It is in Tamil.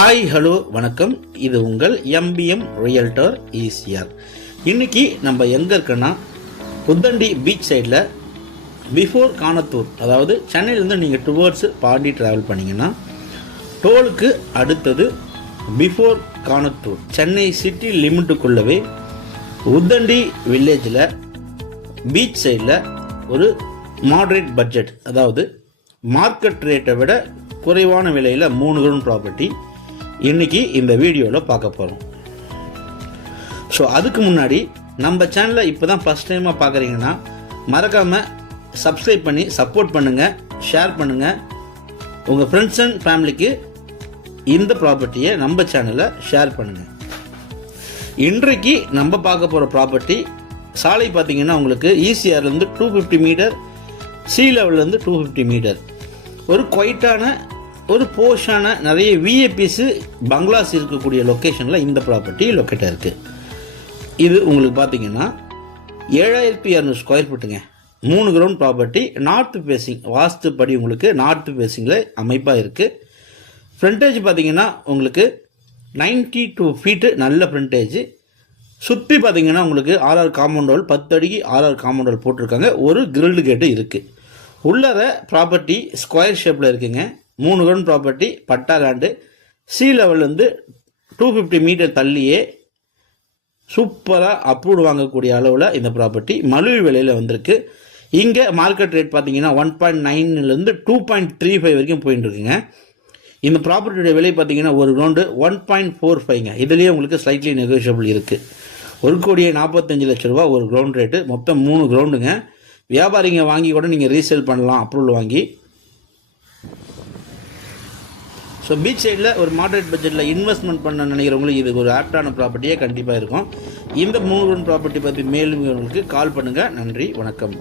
ஹாய் ஹலோ வணக்கம். இது உங்கள் எம்பிஎம் ரியல்டர் ஈசிஆர். இன்னைக்கு நம்ம எங்கே இருக்கோன்னா புத்தண்டி பீச் சைடில் பிஃபோர் கானத்தூர், அதாவது சென்னையிலேருந்து நீங்கள் டுவர்ட்ஸ் பாண்டி ட்ராவல் பண்ணிங்கன்னா டோலுக்கு அடுத்தது பிஃபோர் கானத்தூர், சென்னை சிட்டி லிமிட்டுக்குள்ளவே உத்தண்டி வில்லேஜில் பீச் சைடில் ஒரு மாடரேட் பட்ஜெட், அதாவது மார்க்கெட் ரேட்டை விட குறைவான விலையில் 3 கிரவுண்ட் ப்ராப்பர்ட்டி இன்றைக்கி இந்த வீடியோவில் பார்க்க போகிறோம். ஸோ அதுக்கு முன்னாடி நம்ம சேனலை இப்போ தான் ஃபஸ்ட் டைமாக பார்க்குறீங்கன்னா மறக்காமல் சப்ஸ்கிரைப் பண்ணி சப்போர்ட் பண்ணுங்கள், ஷேர் பண்ணுங்கள். உங்கள் ஃப்ரெண்ட்ஸ் அண்ட் ஃபேமிலிக்கு இந்த ப்ராப்பர்ட்டியை நம்ம சேனலில் ஷேர் பண்ணுங்கள். இன்றைக்கு நம்ம பார்க்க போகிற ப்ராப்பர்ட்டி சாலை பார்த்திங்கன்னா உங்களுக்கு ஈசிஆர்லேருந்து 250 மீட்டர், சி லெவல்லேருந்து 250 மீட்டர், ஒரு குவைட்டான ஒரு போஷான நிறைய விஐபிஸு பங்களாஸ் இருக்கக்கூடிய லொக்கேஷனில் இந்த ப்ராப்பர்ட்டி லொக்கேட்டாக இருக்குது. இது உங்களுக்கு பார்த்தீங்கன்னா 7200 ஸ்கொயர் ஃபீட்டுங்க, 3 கிரவுண்ட் ப்ராப்பர்ட்டி, நார்த் ஃபேஸிங் வாஸ்துப்படி உங்களுக்கு நார்த் ஃபேஸிங்கில் அமைப்பாக இருக்குது. ஃப்ரண்டேஜ் பார்த்தீங்கன்னா உங்களுக்கு 92 ஃபீட்டு நல்ல ஃப்ரண்டேஜ். சுற்றி பார்த்தீங்கன்னா உங்களுக்கு ஆர்ஆர் காம்பவுண்ட் வால் 10 அடிக்கு ஆர்ஆர் காம்பவுண்ட் வால் போட்டிருக்காங்க. ஒரு கிரில்டு கேட்டு இருக்குது. உள்ளர ப்ராப்பர்ட்டி ஸ்கொயர் ஷேப்பில் இருக்குங்க. 3 கிரவுண்ட் ப்ராப்பர்ட்டி, பட்டா லேண்டு, சி லெவல்லேருந்து 250 மீட்டர் தள்ளியே சூப்பராக அப்ரூவ்டு வாங்கக்கூடிய அளவில் இந்த ப்ராப்பர்ட்டி மலிவு விலையில் வந்திருக்கு. இங்கே மார்க்கெட் ரேட் பார்த்தீங்கன்னா 1.9லேருந்து 2.35 வரைக்கும் போயிட்டு இருக்குங்க. இந்த ப்ராப்பர்ட்டியோட விலை பார்த்தீங்கன்னா ஒரு கிரவுண்டு 1.45ங்க. இதுலேயே உங்களுக்கு ஸ்லைட்லி நெகோஷியபிள் இருக்குது. 1,45,00,000 ரூபா ஒரு கிரவுண்ட் ரேட்டு. மொத்தம் 3 கிரவுண்டுங்க. வியாபாரிங்க வாங்கி கூட நீங்கள் ரீசேல் பண்ணலாம் அப்ரூவல் வாங்கி. ஸோ பீச் சைடில் ஒரு மாடரேட் பட்ஜெட்டில் இன்வெஸ்ட்மெண்ட் பண்ண நினைக்கிறவங்களுக்கு இது ஒரு ஆப்டான ப்ராப்பர்ட்டியே கண்டிப்பாக இருக்கும். இந்த 3 கிரவுண்ட் ப்ராப்பர்ட்டி பற்றி மேலும் உங்களுக்கு கால் பண்ணுங்கள். நன்றி, வணக்கம்.